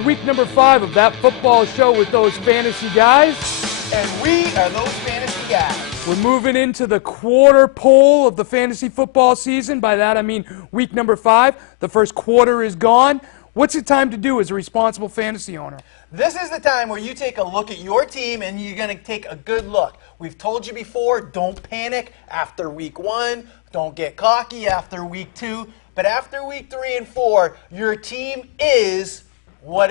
week number 5 of That Football Show with those fantasy guys. And we are those fantasy guys. We're moving into the quarter pole of the fantasy football season. By that I mean week number 5. The first quarter is gone. What's it time to do as a responsible fantasy owner? This is the time where you take a look at your team and you're going to take a good look. We've told you before, don't panic after week 1. Don't get cocky after week 2. But after week 3 and 4, your team is what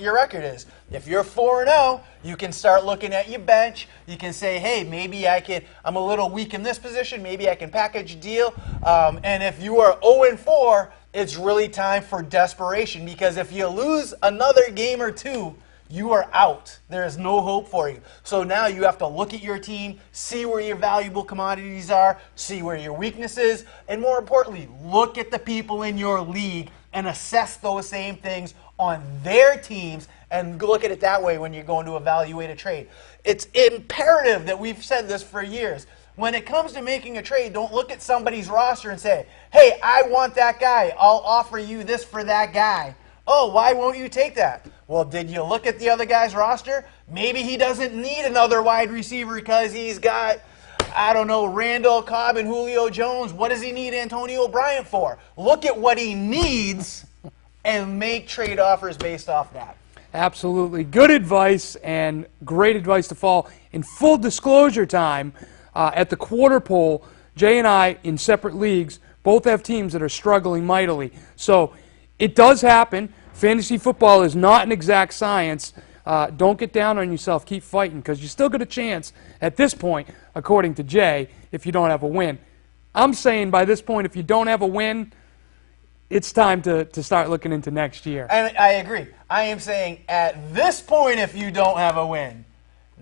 your record is. If you're 4-0, you can start looking at your bench. You can say, hey, maybe I'm a little weak in this position. Maybe I can package a deal. And if you are 0-4, it's really time for desperation, because if you lose another game or two, you are out. There is no hope for you. So now you have to look at your team, see where your valuable commodities are, see where your weakness is, and more importantly, look at the people in your league and assess those same things on their teams and look at it that way when you're going to evaluate a trade. It's imperative that we've said this for years. When it comes to making a trade, don't look at somebody's roster and say, hey, I want that guy. I'll offer you this for that guy. Oh, why won't you take that? Well, did you look at the other guy's roster? Maybe he doesn't need another wide receiver because he's got, I don't know, Randall Cobb and Julio Jones. What does he need Antonio Bryant for? Look at what he needs and make trade offers based off that. Absolutely. Good advice and great advice to follow. In full disclosure time, at the quarter pole, Jay and I, in separate leagues, both have teams that are struggling mightily. So it does happen. Fantasy football is not an exact science. Don't get down on yourself. Keep fighting, because you still get a chance at this point, according to Jay, if you don't have a win. I'm saying by this point, if you don't have a win, it's time to start looking into next year. And I agree. I am saying at this point, if you don't have a win.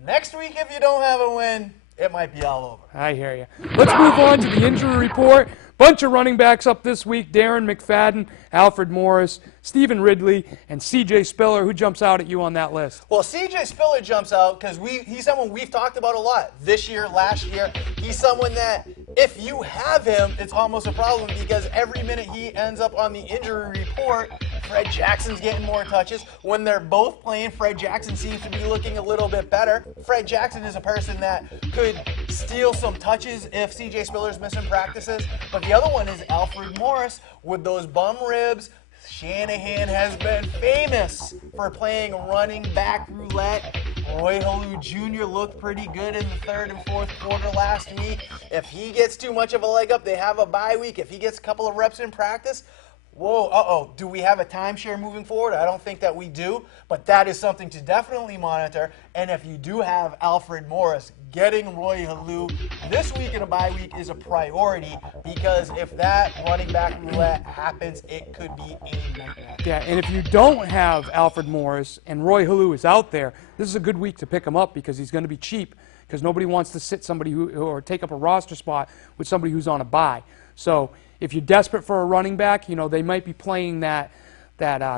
Next week, if you don't have a win, it might be all over. I hear you. Let's move on to the injury report. Bunch of running backs up this week. Darren McFadden, Alfred Morris, Stephen Ridley, and C.J. Spiller. Who jumps out at you on that list? Well, C.J. Spiller jumps out because he's someone we've talked about a lot this year, last year. He's someone that if you have him, it's almost a problem, because every minute he ends up on the injury report, Fred Jackson's getting more touches. When they're both playing, Fred Jackson seems to be looking a little bit better. Fred Jackson is a person that could steal some touches if C.J. Spiller's missing practices. But the other one is Alfred Morris with those bum ribs. Shanahan has been famous for playing running back roulette. Roy Helu Jr. looked pretty good in the third and fourth quarter last week. If he gets too much of a leg up, they have a bye week. If he gets a couple of reps in practice, whoa, do we have a timeshare moving forward? I don't think that we do, but that is something to definitely monitor. And if you do have Alfred Morris, getting Roy Helu this week in a bye week is a priority, because if that running back roulette happens, it could be a nightmare. Yeah, and if you don't have Alfred Morris and Roy Helu is out there, this is a good week to pick him up, because he's going to be cheap, because nobody wants to sit somebody or take up a roster spot with somebody who's on a bye. So if you're desperate for a running back, they might be playing that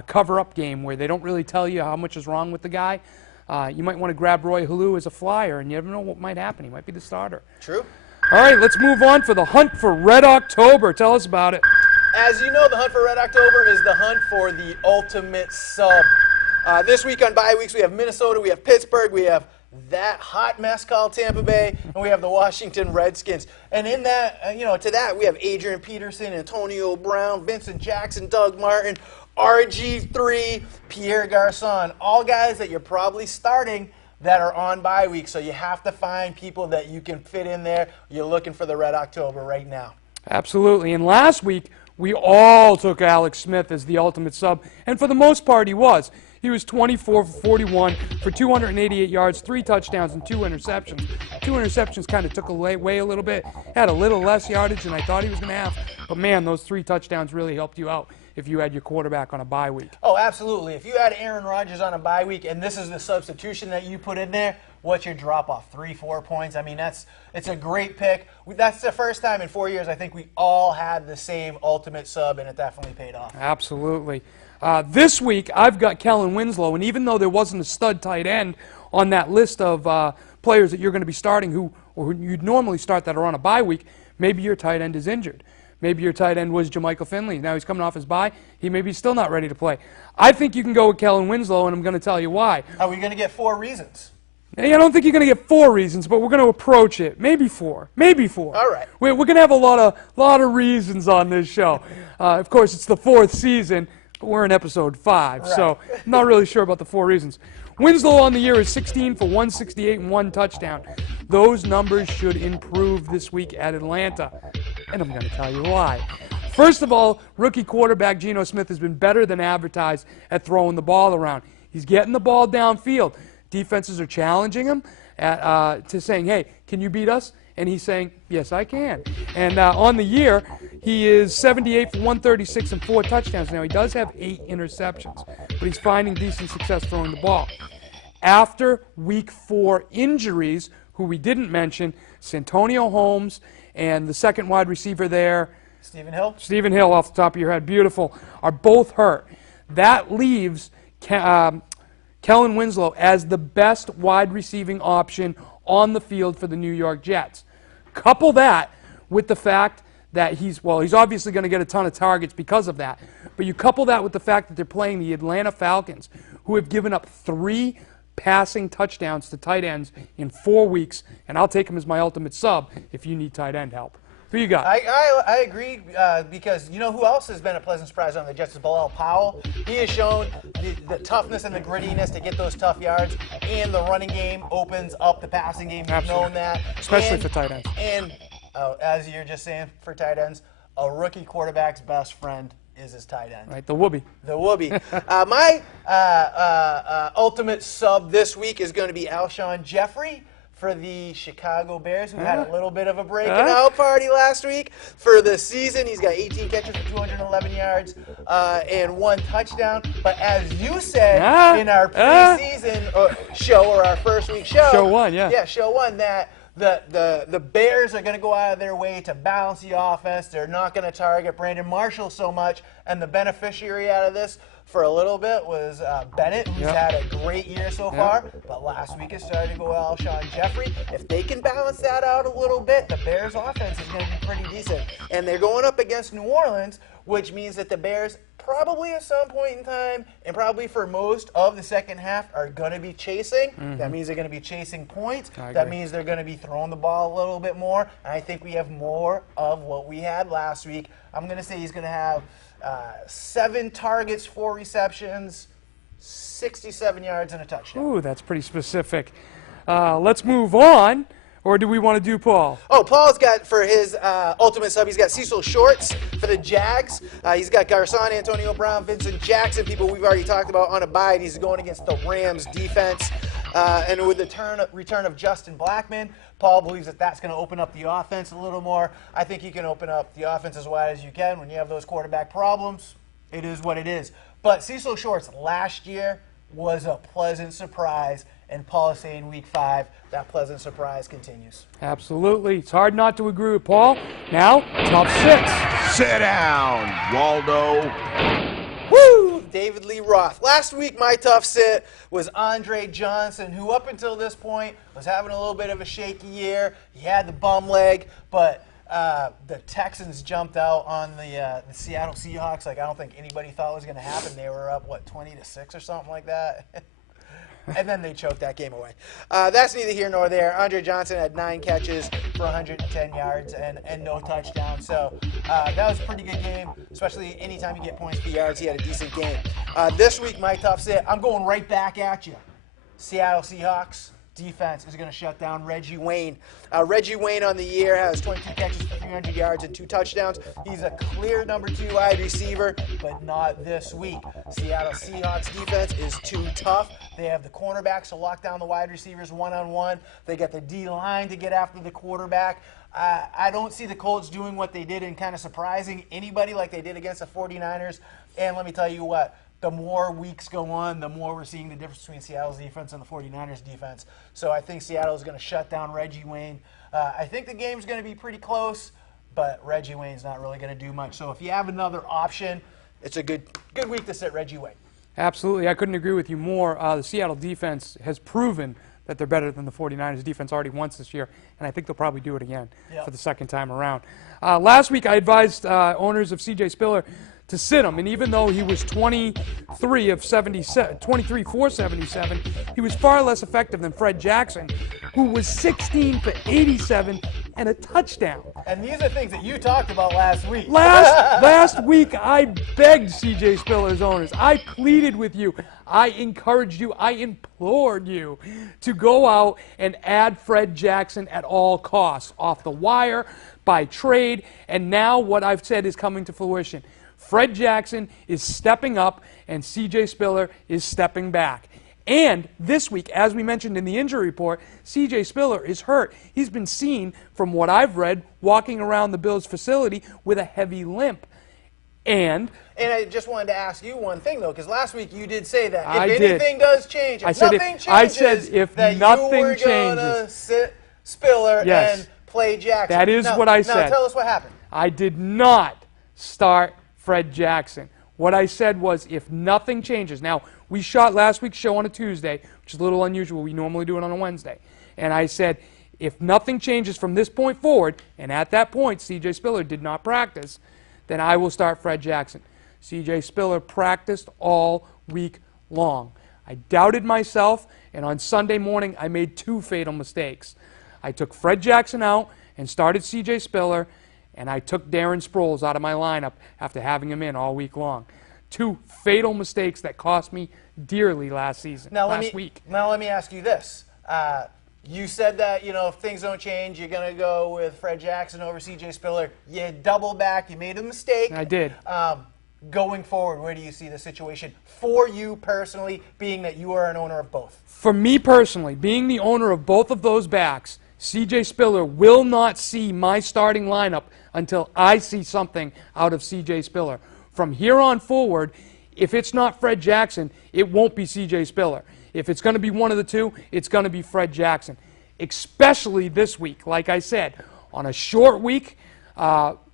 cover-up game where they don't really tell you how much is wrong with the guy. You might want to grab Roy Helu as a flyer, and you never know what might happen. He might be the starter. True. All right, let's move on for the hunt for Red October. Tell us about it. As you know, the hunt for Red October is the hunt for the ultimate sub. This week on bye weeks, we have Minnesota, we have Pittsburgh, we have that hot mess called Tampa Bay, and we have the Washington Redskins. And in that, to that, we have Adrian Peterson, Antonio Brown, Vincent Jackson, Doug Martin, RG3, Pierre Garçon, all guys that you're probably starting that are on bye week. So you have to find people that you can fit in there. You're looking for the Red October right now. Absolutely. And last week, we all took Alex Smith as the ultimate sub, and for the most part, he was. He was 24 for 41 for 288 yards, 3 touchdowns, and 2 interceptions. 2 interceptions kind of took away a little bit. Had a little less yardage than I thought he was going to have. But, man, those 3 touchdowns really helped you out if you had your quarterback on a bye week. Oh, absolutely. If you had Aaron Rodgers on a bye week and this is the substitution that you put in there, what's your drop-off? 3-4 points? I mean, it's a great pick. That's the first time in 4 years I think we all had the same ultimate sub, and it definitely paid off. Absolutely. This week, I've got Kellen Winslow, and even though there wasn't a stud tight end on that list of players that you're going to be starting who you'd normally start that are on a bye week, maybe your tight end is injured. Maybe your tight end was Jermichael Finley. Now he's coming off his bye. He may be still not ready to play. I think you can go with Kellen Winslow, and I'm going to tell you why. Are we going to get 4 reasons? I don't think you're going to get 4 reasons, but we're going to approach it. Maybe 4. Maybe 4. All right. We're going to have a lot of reasons on this show. Of course, it's the 4th season, but we're in episode 5, right. so I'm not really sure about the 4 reasons. Winslow on the year is 16 for 168 and 1 touchdown. Those numbers should improve this week at Atlanta, and I'm going to tell you why. First of all, rookie quarterback Geno Smith has been better than advertised at throwing the ball around. He's getting the ball downfield. Defenses are challenging him to saying, hey, can you beat us? And he's saying, yes, I can. And on the year, he is 78 for 136 and 4 touchdowns. Now, he does have 8 interceptions, but he's finding decent success throwing the ball. After Week 4 injuries, who we didn't mention, Santonio Holmes and the second wide receiver there, Stephen Hill, off the top of your head, beautiful, are both hurt. That leaves Kellen Winslow as the best wide receiving option on the field for the New York Jets. Couple that with the fact that he's obviously going to get a ton of targets because of that, but you couple that with the fact that they're playing the Atlanta Falcons, who have given up 3 passing touchdowns to tight ends in 4 weeks, and I'll take him as my ultimate sub if you need tight end help. Who you got? I agree because you know who else has been a pleasant surprise on the Jets is Bilal Powell. He has shown the toughness and the grittiness to get those tough yards, and the running game opens up the passing game. We've known that. Especially for tight ends. And as you're just saying, for tight ends, a rookie quarterback's best friend is his tight end. Right, the whoopee. The whoopee. My ultimate sub this week is going to be Alshon Jeffrey for the Chicago Bears, who had a little bit of a breaking-out party last week. For the season, he's got 18 catches for 211 yards and 1 touchdown. But as you said in our preseason show, or our first week show. Show 1, yeah. Yeah, show 1, that the Bears are going to go out of their way to balance the offense. They're not going to target Brandon Marshall so much. And the beneficiary out of this for a little bit was Bennett, who's had a great year so far. But last week it started to go Alshon Jeffrey. If they can balance that out a little bit, the Bears' offense is going to be pretty decent. And they're going up against New Orleans, which means that the Bears probably at some point in time, and probably for most of the second half, are going to be chasing. That means they're going to be chasing points. That means they're going to be throwing the ball a little bit more. And I think we have more of what we had last week. I'm going to say he's going to have 7 targets, 4 receptions, 67 yards, and a touchdown. Ooh, that's pretty specific. Let's move on. Or do we want to do Paul? Oh, Paul's got, for his ultimate sub, he's got Cecil Shorts for the Jags. He's got Garcon, Antonio Brown, Vincent Jackson, people we've already talked about on a bye, and he's going against the Rams defense. And with the return of Justin Blackmon, Paul believes that that's going to open up the offense a little more. I think you can open up the offense as wide as you can. When you have those quarterback problems, it is what it is. But Cecil Shorts last year was a pleasant surprise, and Paul is saying week 5, that pleasant surprise continues. Absolutely. It's hard not to agree with Paul. Now, top 6. Sit down, Waldo. Woo! David Lee Roth. Last week, my tough sit was Andre Johnson, who up until this point was having a little bit of a shaky year. He had the bum leg, but the Texans jumped out on the Seattle Seahawks like I don't think anybody thought was going to happen. They were up, 20-6 or something like that? And then they choked that game away. That's neither here nor there. Andre Johnson had 9 catches for 110 yards and no touchdown. So that was a pretty good game, especially anytime you get points per yards. He had a decent game. This week, my tough sit, I'm going right back at you. Seattle Seahawks defense is going to shut down Reggie Wayne. Reggie Wayne on the year has 22 catches for 300 yards and 2 touchdowns. He's a clear number 2 wide receiver, but not this week. Seattle Seahawks defense is too tough. They have the cornerbacks to lock down the wide receivers one-on-one. They got the D-line to get after the quarterback. I don't see the Colts doing what they did and kind of surprising anybody like they did against the 49ers. And let me tell you what, the more weeks go on, the more we're seeing the difference between Seattle's defense and the 49ers defense. So I think Seattle is going to shut down Reggie Wayne. I think the game's going to be pretty close, but Reggie Wayne's not really going to do much. So if you have another option, it's a good week to sit Reggie Wayne. Absolutely. I couldn't agree with you more. The Seattle defense has proven that they're better than the 49ers defense already once this year, and I think they'll probably do it again for the second time around. Last week, I advised owners of C.J. Spiller to sit him, and even though he was 23 for 77, he was far less effective than Fred Jackson, who was 16 for 87 and a touchdown. And these are things that you talked about last week. Last week, I begged C.J. Spiller's owners. I pleaded with you. I encouraged you. I implored you to go out and add Fred Jackson at all costs, off the wire, by trade, and now what I've said is coming to fruition. Fred Jackson is stepping up, and C.J. Spiller is stepping back. And this week, as we mentioned in the injury report, C.J. Spiller is hurt. He's been seen, from what I've read, walking around the Bills facility with a heavy limp. And I just wanted to ask you one thing, though, because last week you did say that if anything does change, if nothing changes, I said if that nothing you were going to sit Spiller and play Jackson. That is what I said. Now tell us what happened. I did not start Fred Jackson. What I said was if nothing changes. Now, we shot last week's show on a Tuesday, which is a little unusual. We normally do it on a Wednesday. And I said if nothing changes from this point forward, and at that point C.J. Spiller did not practice, then I will start Fred Jackson. C.J. Spiller practiced all week long. I doubted myself, and on Sunday morning I made two fatal mistakes. I took Fred Jackson out and started C.J. Spiller, and I took Darren Sproles out of my lineup after having him in all week long. Two fatal mistakes that cost me dearly last week. Now let me ask you this. You said that, if things don't change, you're going to go with Fred Jackson over C.J. Spiller. You doubled back. You made a mistake. I did. Going forward, where do you see the situation for you personally, being that you are an owner of both? For me personally, being the owner of both of those backs, C.J. Spiller will not see my starting lineup until I see something out of C.J. Spiller. From here on forward, if it's not Fred Jackson, it won't be C.J. Spiller. If it's going to be one of the two, it's going to be Fred Jackson. Especially this week, like I said, on a short week,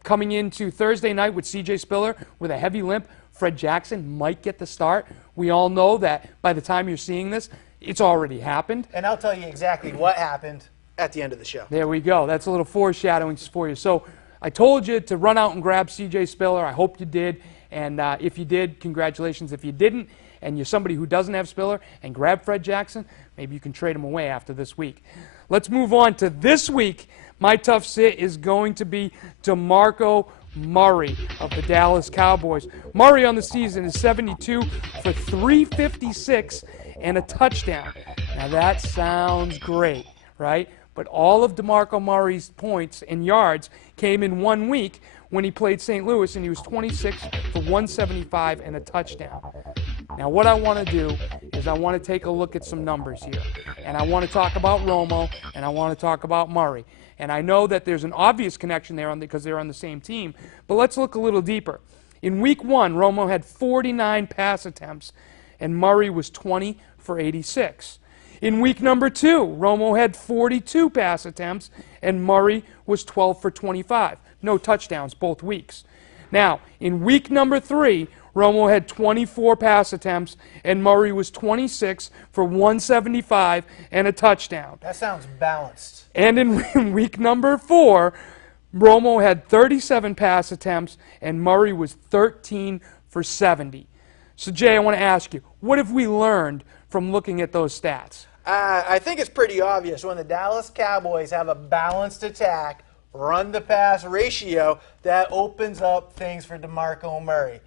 coming into Thursday night with C.J. Spiller with a heavy limp, Fred Jackson might get the start. We all know that by the time you're seeing this, it's already happened. And I'll tell you exactly what happened at the end of the show. There we go. That's a little foreshadowing for you. So I told you to run out and grab C.J. Spiller. I hope you did. And if you did, congratulations. If you didn't, and you're somebody who doesn't have Spiller, and grab Fred Jackson, maybe you can trade him away after this week. Let's move on to this week. My tough sit is going to be DeMarco Murray of the Dallas Cowboys. Murray on the season is 72 for 356 and a touchdown. Now that sounds great, right? But all of DeMarco Murray's points and yards came in 1 week when he played St. Louis, and he was 26 for 175 and a touchdown. Now what I want to do is I want to take a look at some numbers here. And I want to talk about Romo, and I want to talk about Murray. And I know that there's an obvious connection there because they're on the same team, but let's look a little deeper. In week 1, Romo had 49 pass attempts, and Murray was 20 for 86. In week number 2, Romo had 42 pass attempts, and Murray was 12 for 25. No touchdowns both weeks. Now, in week number 3, Romo had 24 pass attempts, and Murray was 26 for 175 and a touchdown. That sounds balanced. And in week number 4, Romo had 37 pass attempts, and Murray was 13 for 70. So, Jay, I want to ask you, what have we learned from looking at those stats? I think it's pretty obvious. When the Dallas Cowboys have a balanced attack, run-to-pass ratio, that opens up things for DeMarco Murray.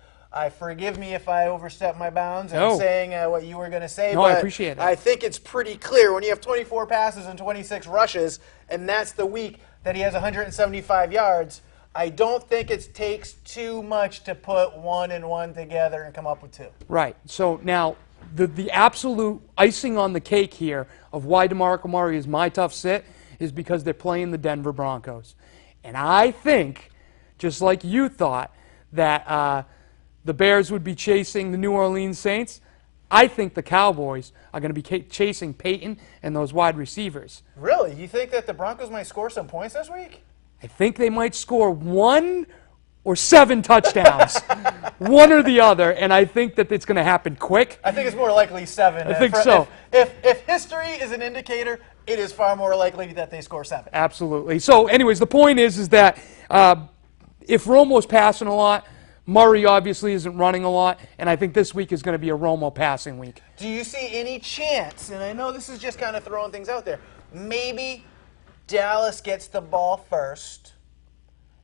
Forgive me if I overstep my bounds and saying what you were going to say, but I appreciate it. I think it's pretty clear when you have 24 passes and 26 rushes, and that's the week that he has 175 yards, I don't think it takes too much to put 1 and 1 together and come up with 2. Right. So now the absolute icing on the cake here of why DeMarco Murray is my tough sit is because they're playing the Denver Broncos. And I think, just like you thought, that the Bears would be chasing the New Orleans Saints, I think the Cowboys are going to be chasing Peyton and those wide receivers. Really? You think that the Broncos might score some points this week? I think they might score 1 or 7 touchdowns. One or the other, and I think that it's going to happen quick. I think it's more likely 7. I think so. If history is an indicator, it is far more likely that they score 7. Absolutely. So anyways, the point is that if Romo's passing a lot, Murray obviously isn't running a lot, and I think this week is going to be a Romo passing week. Do you see any chance, and I know this is just kind of throwing things out there, maybe Dallas gets the ball first,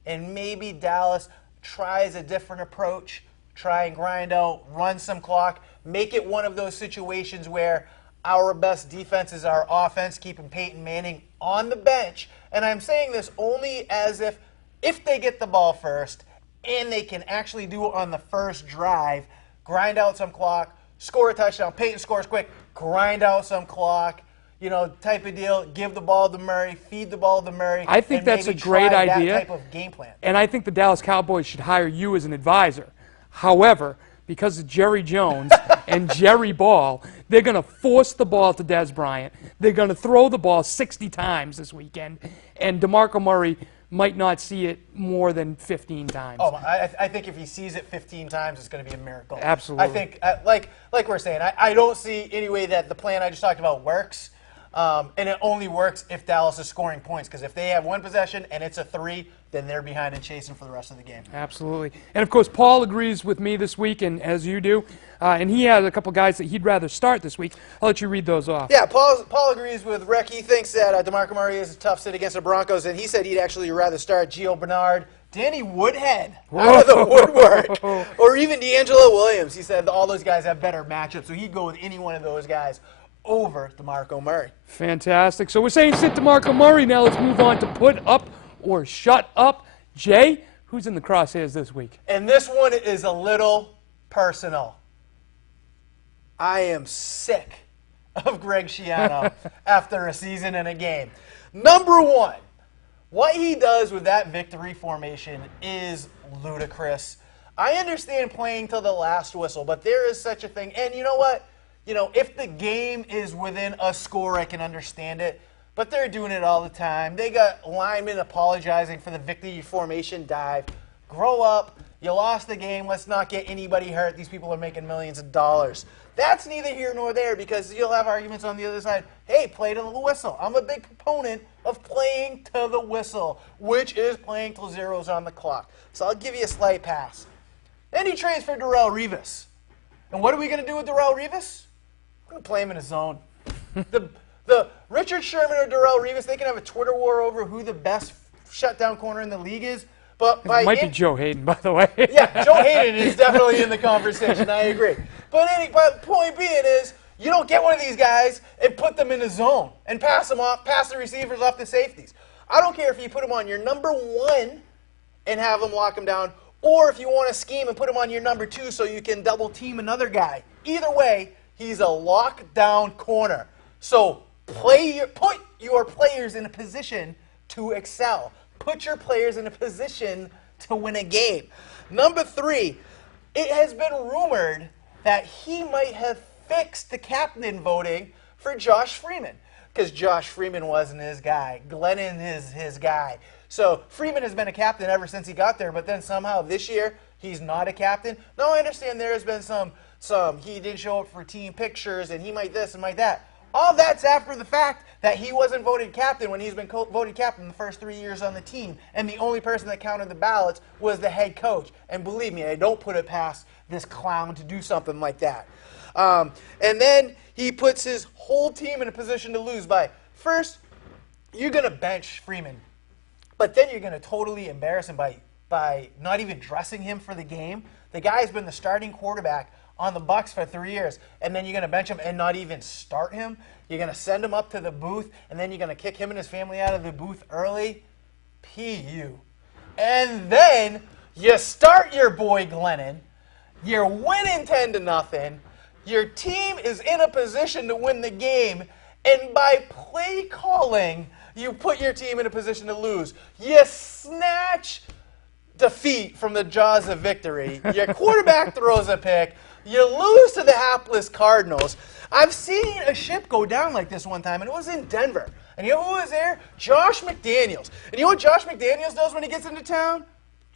and maybe Dallas tries a different approach, try and grind out, run some clock, make it one of those situations where our best defense is our offense, keeping Peyton Manning on the bench. And I'm saying this only as if they get the ball first and they can actually do it on the first drive, grind out some clock, score a touchdown, Peyton scores quick, grind out some clock, type of deal, give the ball to Murray, feed the ball to Murray. I think that's a great idea. That type of game plan. And I think the Dallas Cowboys should hire you as an advisor. However, because of Jerry Jones and Jerry Ball, they're going to force the ball to Dez Bryant. They're going to throw the ball 60 times this weekend, and DeMarco Murray might not see it more than 15 times. Oh, I think if he sees it 15 times, it's going to be a miracle. Absolutely. I think, like we're saying, I don't see any way that the plan I just talked about works. And it only works if Dallas is scoring points, because if they have one possession and it's a 3, then they're behind and chasing for the rest of the game. Absolutely. And, of course, Paul agrees with me this week, and as you do. And he has a couple guys that he'd rather start this week. I'll let you read those off. Yeah, Paul agrees with Rick. He thinks that DeMarco Murray is a tough sit against the Broncos, and he said he'd actually rather start Gio Bernard, Danny Woodhead out of the woodwork, or even D'Angelo Williams. He said all those guys have better matchups, so he'd go with any one of those guys over DeMarco Murray. Fantastic. So we're saying sit DeMarco Murray. Now let's move on to put up or shut up. Jay, who's in the crosshairs this week? And this one is a little personal. I am sick of Greg Schiano after a season and a game. Number one, what he does with that victory formation is ludicrous. I understand playing till the last whistle, but there is such a thing. And you know what? If the game is within a score, I can understand it. But they're doing it all the time. They got linemen apologizing for the victory formation dive. Grow up. You lost the game. Let's not get anybody hurt. These people are making millions of dollars. That's neither here nor there, because you'll have arguments on the other side. Hey, play to the whistle. I'm a big proponent of playing to the whistle, which is playing till zero's on the clock. So I'll give you a slight pass. Then he trades for Darrelle Revis. And what are we going to do with Darrelle Revis? I'm going to play him in a zone. The Richard Sherman or Darrelle Revis, they can have a Twitter war over who the best shutdown corner in the league is. But It might be Joe Hayden, by the way. Yeah, Joe Hayden is definitely in the conversation. I agree. But the point being is, you don't get one of these guys and put them in a zone and pass them off, pass the receivers off the safeties. I don't care if you put them on your number 1 and have them lock them down, or if you want to scheme and put him on your number 2 so you can double team another guy. Either way, he's a lockdown corner. So put your players in a position to excel. Put your players in a position to win a game. Number 3, it has been rumored that he might have fixed the captain voting for Josh Freeman, because Josh Freeman wasn't his guy. Glennon is his guy. So Freeman has been a captain ever since he got there, but then somehow this year he's not a captain. Now I understand there has been some he didn't show up for team pictures and he might this and might that. All that's after the fact that he wasn't voted captain when he's been voted captain the first 3 years on the team, and the only person that counted the ballots was the head coach. And believe me, I don't put it past this clown to do something like that. And then he puts his whole team in a position to lose by, first, you're going to bench Freeman, but then you're going to totally embarrass him by not even dressing him for the game. The guy's been the starting quarterback on the Bucs for 3 years, and then you're going to bench him and not even start him. You're going to send him up to the booth, and then you're going to kick him and his family out of the booth early. P.U. And then you start your boy Glennon. You're winning 10-0. Your team is in a position to win the game, and by play calling, you put your team in a position to lose. You snatch defeat from the jaws of victory. Your quarterback throws a pick. You lose to the hapless Cardinals. I've seen a ship go down like this one time, and it was in Denver. And you know who was there? Josh McDaniels. And you know what Josh McDaniels does when he gets into town?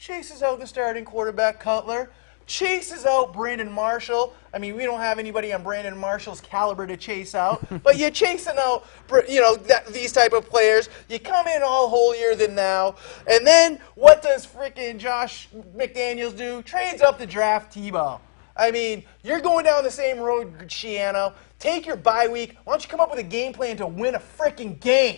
chases out the starting quarterback, Cutler, chases out Brandon Marshall. I mean, we don't have anybody on Brandon Marshall's caliber to chase out, but you're chasing out, these type of players. You come in all holier than thou, and then what does freaking Josh McDaniels do? Trades up to draft Tebow. I mean, you're going down the same road, Shiano. Take your bye week. Why don't you come up with a game plan to win a freaking game?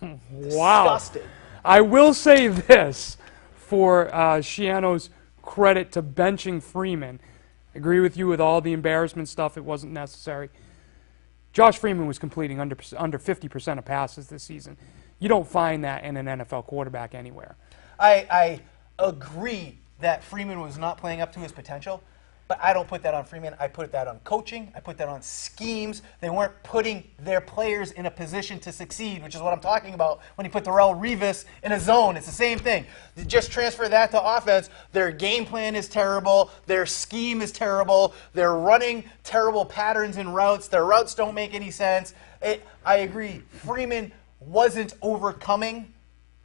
Wow. Disgusting. I will say this for Shiano's credit to benching Freeman. I agree with you with all the embarrassment stuff. It wasn't necessary. Josh Freeman was completing under 50% of passes this season. You don't find that in an NFL quarterback anywhere. I agree that Freeman was not playing up to his potential, but I don't put that on Freeman. I put that on coaching. I put that on schemes. They weren't putting their players in a position to succeed, which is what I'm talking about when you put Darrelle Revis in a zone. It's the same thing. You just transfer that to offense. Their game plan is terrible. Their scheme is terrible. They're running terrible patterns and routes. Their routes don't make any sense. I agree. Freeman wasn't overcoming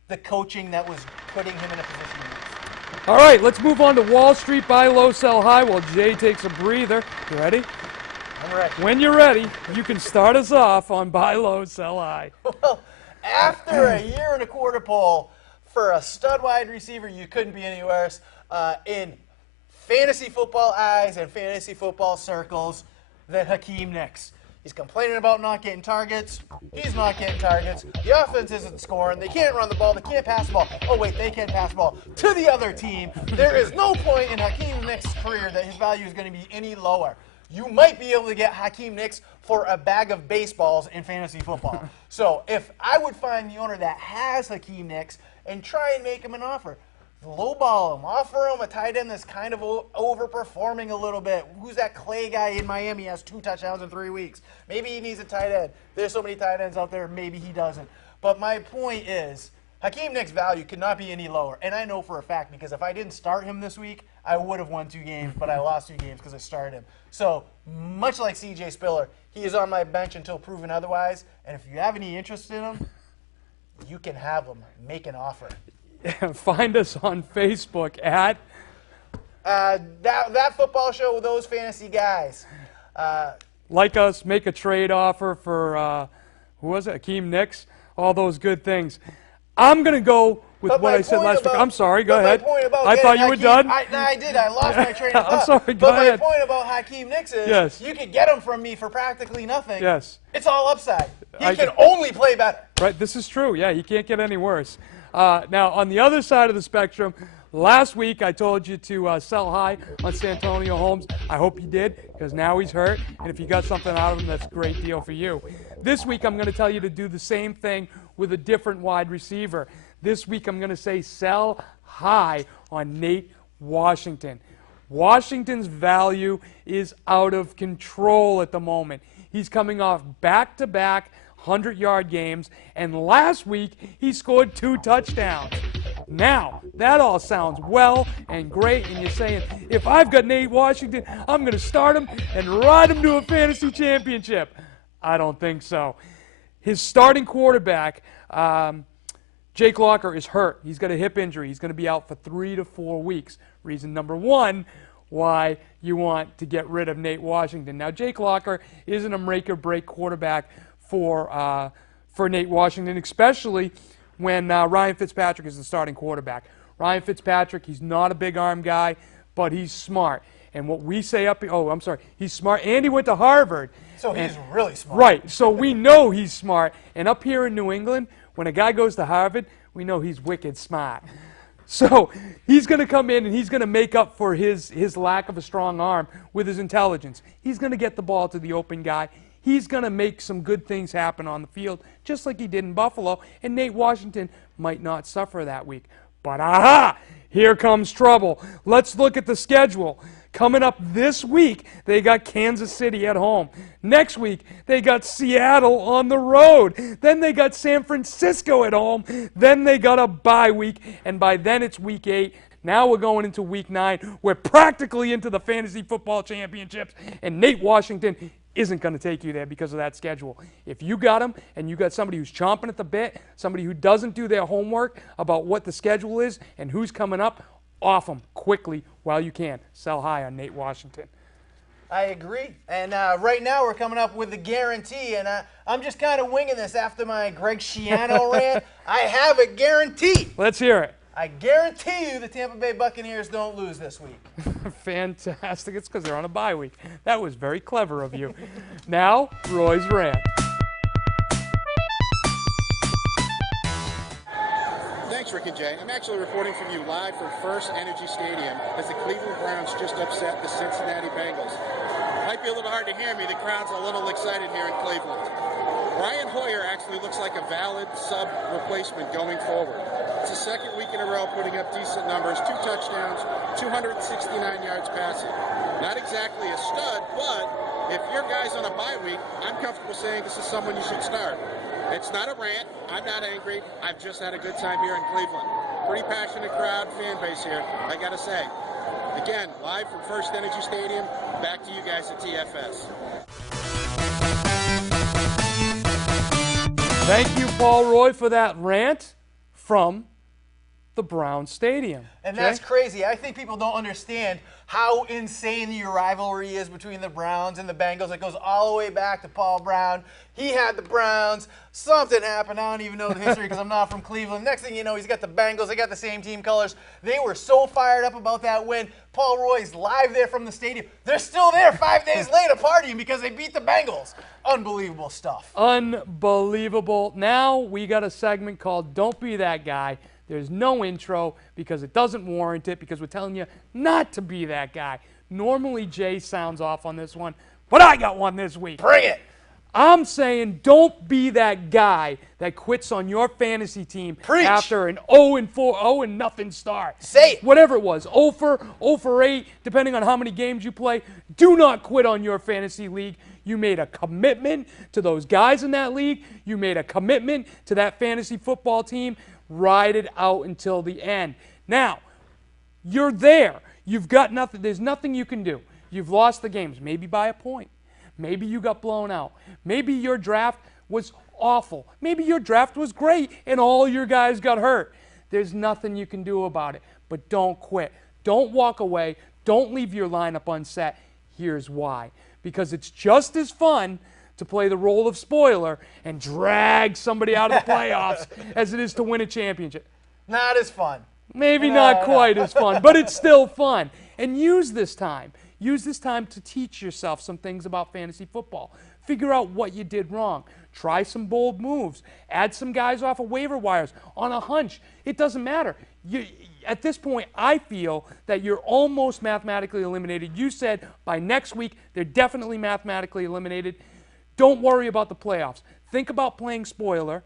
the coaching that was putting him in a position to lose. All right, let's move on to Wall Street, buy low, sell high, while Jay takes a breather. You ready? I'm ready. When you're ready, you can start us off on buy low, sell high. Well, after a year and a quarter poll for a stud wide receiver, you couldn't be any worse. In fantasy football eyes and fantasy football circles, than Hakeem Nicks. He's complaining about not getting targets. He's not getting targets. The offense isn't scoring. They can't run the ball. They can't pass the ball. Oh, wait, they can pass the ball to the other team. There is no point in Hakeem Nicks' career that his value is going to be any lower. You might be able to get Hakeem Nicks for a bag of baseballs in fantasy football. So if I would find the owner that has Hakeem Nicks and try and make him an offer, lowball him, offer him a tight end that's kind of overperforming a little bit. Who's that Clay guy in Miami? Has 2 touchdowns in 3 weeks. Maybe he needs a tight end. There's so many tight ends out there, maybe he doesn't. But my point is, Hakeem Nicks' value could not be any lower. And I know for a fact, because if I didn't start him this week, I would have won 2 games, but I lost 2 games because I started him. So, much like C.J. Spiller, he is on my bench until proven otherwise. And if you have any interest in him, you can have him. Make an offer. Find us on Facebook at that football show with those fantasy guys. like us, make a trade offer for who was it? Hakeem Nicks. All those good things. I'm gonna go with what I said last week. I'm sorry. Go ahead. I thought you were done. I did. I lost my train of thought. I'm sorry. Go ahead. But my point about Hakeem Nicks is Yes. you could get him from me for practically nothing. Yes. It's all upside. He can only play better. Right. This is true. Yeah. He can't get any worse. Now, on the other side of the spectrum, last week I told you to sell high on Santonio Holmes. I hope you did, because now he's hurt, and if you got something out of him, that's a great deal for you. This week I'm going to tell you to do the same thing with a different wide receiver. This week I'm going to say sell high on Nate Washington. Washington's value is out of control at the moment. He's coming off back-to-back 100-yard games, and last week he scored 2 touchdowns. Now, that all sounds well and great, and you're saying, if I've got Nate Washington, I'm going to start him and ride him to a fantasy championship. I don't think so. His starting quarterback, Jake Locker, is hurt. He's got a hip injury. He's going to be out for 3 to 4 weeks. Reason number 1 why you want to get rid of Nate Washington. Now, Jake Locker isn't a make-or-break quarterback for Nate Washington, especially when Ryan Fitzpatrick is the starting quarterback. Ryan Fitzpatrick, he's not a big-arm guy, but he's smart. And what we say he's smart, and he went to Harvard. So he's really smart. Right, so we know he's smart. And up here in New England, when a guy goes to Harvard, we know he's wicked smart. So he's going to come in and he's going to make up for his lack of a strong arm with his intelligence. He's going to get the ball to the open guy. He's going to make some good things happen on the field, just like he did in Buffalo, and Nate Washington might not suffer that week. But aha! Here comes trouble. Let's look at the schedule. Coming up this week, they got Kansas City at home. Next week, they got Seattle on the road. Then they got San Francisco at home. Then they got a bye week, and by then it's week 8. Now we're going into week 9. We're practically into the fantasy football championships, and Nate Washington isn't going to take you there because of that schedule. If you got them and you got somebody who's chomping at the bit, somebody who doesn't do their homework about what the schedule is and who's coming up, off them quickly while you can. Sell high on Nate Washington. I agree. And right now we're coming up with the guarantee, and I'm just kind of winging this after my Greg Schiano rant. I have a guarantee. Let's hear it. I guarantee you the Tampa Bay Buccaneers don't lose this week. Fantastic. It's because they're on a bye week. That was very clever of you. Now, Roy's rant. Thanks, Rick and Jay. I'm actually reporting from you live from First Energy Stadium as the Cleveland Browns just upset the Cincinnati Bengals. Might be a little hard to hear me. The crowd's a little excited here in Cleveland. Brian Hoyer actually looks like a valid sub replacement going forward. It's the second week in a row putting up decent numbers, 2 touchdowns, 269 yards passing. Not exactly a stud, but if your guy's on a bye week, I'm comfortable saying this is someone you should start. It's not a rant. I'm not angry. I've just had a good time here in Cleveland. Pretty passionate crowd, fan base here, I got to say. Again, live from First Energy Stadium, back to you guys at TFS. Thank you, Paul Roy, for that rant from the Brown Stadium. And Jay? that's crazy. I think people don't understand how insane the rivalry is between the Browns and the Bengals. It goes all the way back to Paul Brown. He had the Browns. Something happened. I don't even know the history because I'm not from Cleveland. Next thing you know, he's got the Bengals. They got the same team colors. They were so fired up about that win. Paul Roy's live there from the stadium. They're still there 5 days later partying because they beat the Bengals. Unbelievable stuff. Unbelievable. Now we got a segment called Don't Be That Guy. There's no intro because it doesn't warrant it because we're telling you not to be that guy. Normally Jay sounds off on this one, but I got one this week. Bring it. I'm saying don't be that guy that quits on your fantasy team Preach. after an 0-0 start. Say it. Whatever it was, 0 for 8, depending on how many games you play. Do not quit on your fantasy league. You made a commitment to those guys in that league. You made a commitment to that fantasy football team. Ride it out until the end. Now, you're there. You've got nothing. There's nothing you can do. You've lost the games, maybe by a point. Maybe you got blown out. Maybe your draft was awful. Maybe your draft was great and all your guys got hurt. There's nothing you can do about it. But don't quit. Don't walk away. Don't leave your lineup unset. Here's why. Because it's just as fun to play the role of spoiler and drag somebody out of the playoffs as it is to win a championship. Not as fun. Maybe not quite as fun, but it's still fun. And use this time. Use this time to teach yourself some things about fantasy football. Figure out what you did wrong. Try some bold moves. Add some guys off of waiver wires on a hunch. It doesn't matter. At this point, I feel that you're almost mathematically eliminated. You said by next week, they're definitely mathematically eliminated. Don't worry about the playoffs. Think about playing spoiler.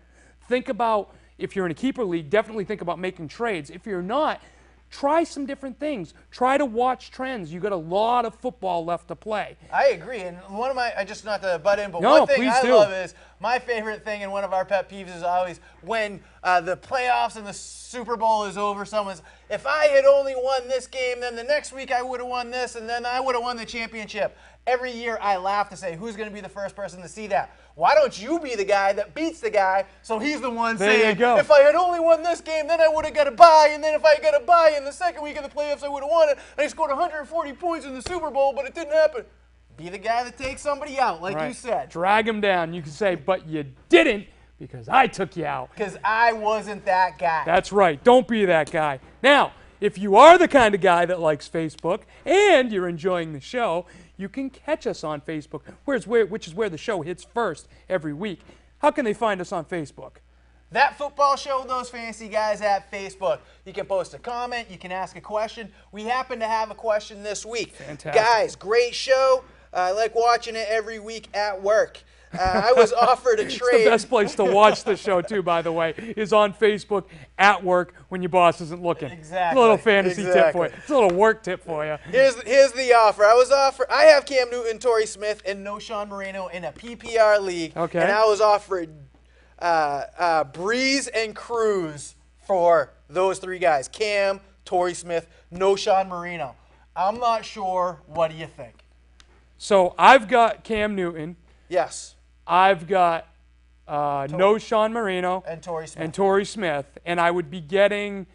Think about, if you're in a keeper league, definitely think about making trades. If you're not, try some different things. Try to watch trends. You got a lot of football left to play. I agree. And one of my, just not to butt in, but No, one thing please I do. love is my favorite thing and one of our pet peeves is always when the playoffs and the Super Bowl is over, someone's, if I had only won this game, then the next week I would have won this, and then I would have won the championship. Every year I laugh to say, who's going to be the first person to see that? Why don't you be the guy that beats the guy so he's the one There you saying, go. if I had only won this game, then I would have got a bye, and then if I got a bye in the second week of the playoffs, I would have won it, and I scored 140 points in the Super Bowl, but it didn't happen. Be the guy that takes somebody out, like Right. you said. Drag them down. You can say, but you didn't because I took you out. Because I wasn't that guy. That's right. Don't be that guy. Now, if you are the kind of guy that likes Facebook and you're enjoying the show, you can catch us on Facebook, which is where the show hits first every week. How can they find us on Facebook? That Football Show with Those Fantasy Guys at Facebook. You can post a comment. You can ask a question. We happen to have a question this week. Fantastic. Guys, great show. I like watching it every week at work. I was offered a It's trade. the best place to watch the show, too, by the way, is on Facebook at work when your boss isn't looking. Exactly. A little fantasy tip for you. Exactly. It's a little work tip for you. Here's the offer. I have Cam Newton, Torrey Smith, and no Sean Moreno in a PPR league. Okay. And I was offered Breeze and Cruz for those three guys. Cam, Torrey Smith, no Sean Moreno. I'm not sure. What do you think? So I've got Cam Newton. Yes. I've got no Sean Marino. And Torrey Smith. And Torrey Smith. And I would be getting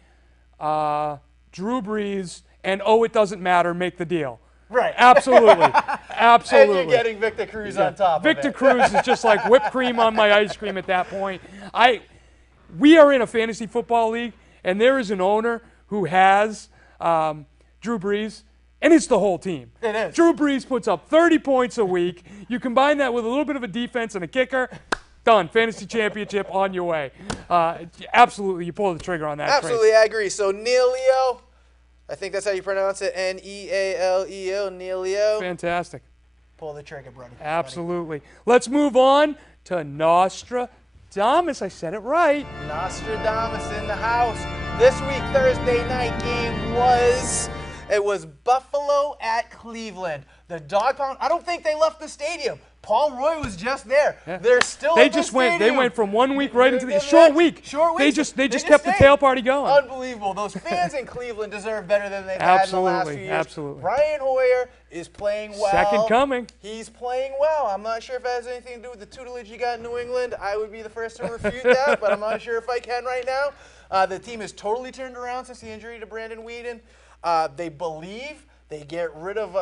Drew Brees and, oh, it doesn't matter, make the deal. Right. Absolutely. Absolutely. And you're getting Victor Cruz on top Victor of it. Cruz is just like whipped cream on my ice cream at that point. We are in a fantasy football league, and there is an owner who has Drew Brees, and it's the whole team. It is. Drew Brees puts up 30 points a week. You combine that with a little bit of a defense and a kicker, done. Fantasy championship on your way. Absolutely, you pull the trigger on that Absolutely, trade. I agree. So Neilio, I think that's how you pronounce it, Nealeo, Neilio. Fantastic. Pull the trigger, buddy. Absolutely. Let's move on to Nostradamus. I said it right. Nostradamus in the house. This week, Thursday night game was Buffalo at Cleveland. The Dog Pound, I don't think they left the stadium. Paul Roy was just there. Yeah. They're still They at the just went. They stadium. went from 1 week right into the Next- short week. Short week. They just kept the tail party going. Unbelievable. Those fans in Cleveland deserve better than they've had in the last few years. Absolutely. Brian Hoyer is playing well. Second coming. He's playing well. I'm not sure if it has anything to do with the tutelage you got in New England. I would be the first to refute that, but I'm not sure if I can right now. The team has totally turned around since the injury to Brandon Whedon. They believe. They get rid of,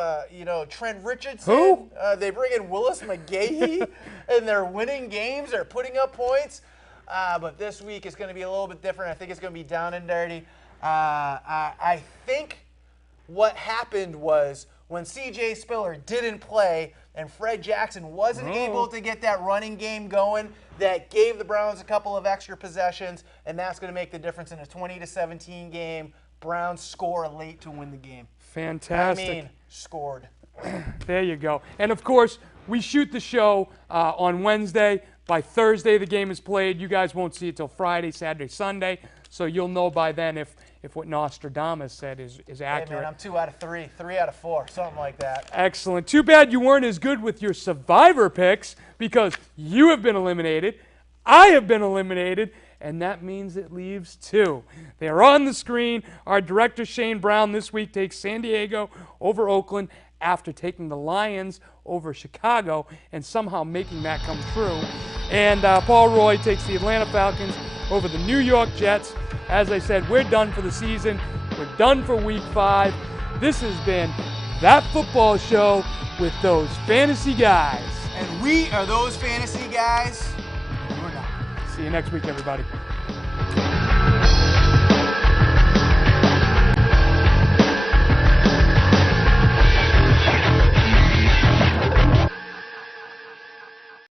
Trent Richardson. Who? They bring in Willis McGahee, and they're winning games. They're putting up points. But this week is going to be a little bit different. I think it's going to be down and dirty. I think what happened was when C.J. Spiller didn't play and Fred Jackson wasn't able to get that running game going, that gave the Browns a couple of extra possessions, and that's going to make the difference in a 20-17 game. Browns score late to win the game. Fantastic. I mean, scored. There you go. And, of course, we shoot the show on Wednesday. By Thursday, the game is played. You guys won't see it till Friday, Saturday, Sunday. So you'll know by then if what Nostradamus said is accurate. Hey, man, I'm 2 out of 3, 3 out of 4, something like that. Excellent. Too bad you weren't as good with your Survivor picks because you have been eliminated. I have been eliminated. And that means it leaves 2. They're on the screen. Our director, Shane Brown, this week takes San Diego over Oakland after taking the Lions over Chicago and somehow making that come true. And Paul Roy takes the Atlanta Falcons over the New York Jets. As I said, we're done for the season. We're done for Week 5. This has been That Football Show with those fantasy guys. And we are those fantasy guys. See you next week, everybody.